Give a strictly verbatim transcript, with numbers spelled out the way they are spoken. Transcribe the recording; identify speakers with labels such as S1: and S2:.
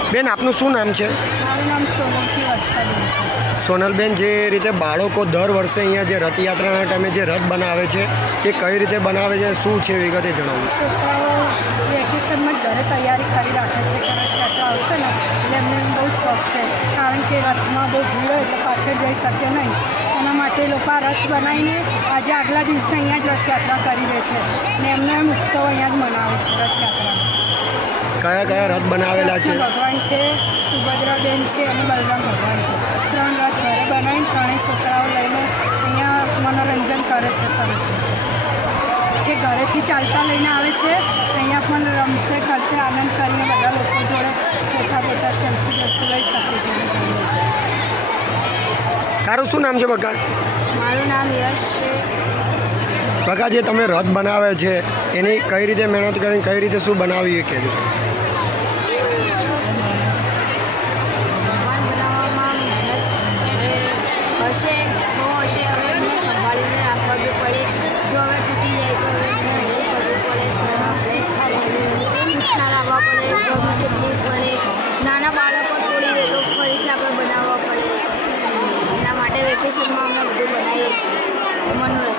S1: બેન આપનું શું નામ છે?
S2: મારું નામ સોનલથી વર્ષાબેન છે.
S1: સોનલબેન, જે રીતે બાળકો દર વર્ષે અહીંયા જે રથયાત્રાના ટાઈમે જે રથ બનાવે છે એ કઈ રીતે બનાવે છે, શું છે વિગતે જણાવું.
S2: છોકરાઓ વેકેશનમાં જ ઘરે તૈયારી કરી રાખે છે કે રથયાત્રા આવશે ને એટલે એમને બહુ જ શોખ છે, કારણ કે રથમાં બહુ ભીડ હોય એટલે પાછળ જઈ શકે નહીં. એના માટે એ લોકો આ રથ બનાવીને આજે આગલા દિવસે અહીંયા જ રથયાત્રા કરી દે છે ને એમને એમ ઉત્સવ અહીંયા જ મનાવે છે. રથયાત્રાનો
S1: કયા કયા રથ બનાવેલા છે?
S2: કૃષ્ણ ભગવાન છે, સુભદ્રાબેન છે અને બલરામ ભગવાન છે. ત્રણ રથ ઘરે બનાવીને ત્રણેય છોકરાઓ લઈને અહીંયા મનોરંજન કરે છે સરસ રીતે. જે ઘરેથી ચાલતા લઈને આવે છે અહીંયા પણ રમશે કરશે, આનંદ કરીને બધા લોકો જોડે ફોટા ફોટા સેલ્ફી બેલ્ફી લઈ શકે છે.
S1: તારું શું નામ છે બકા?
S2: મારું નામ યશ છે.
S1: બકા, જે તમે રથ બનાવે છે એની કઈ રીતે મહેનત કરીને કઈ રીતે શું બનાવ્યું એ કહેજો.
S3: ભગવાન બનાવવામાં મહેનત હશે બહુ હશે. હવે એમને સંભાળીને રાખવા બી પડે. જો હવે તૂટી જાય તો હવે એમને બહુ કરવું પડે. સર આપણે સૂચના લાવવા પડે, ગમ કેટલી પડે. નાના બાળકો તોડી દે તો ફરીથી આપણે બનાવવા પડે છે. એના માટે વેકેશનમાં અમે બધું બનાવીએ છીએ મનોરંજન.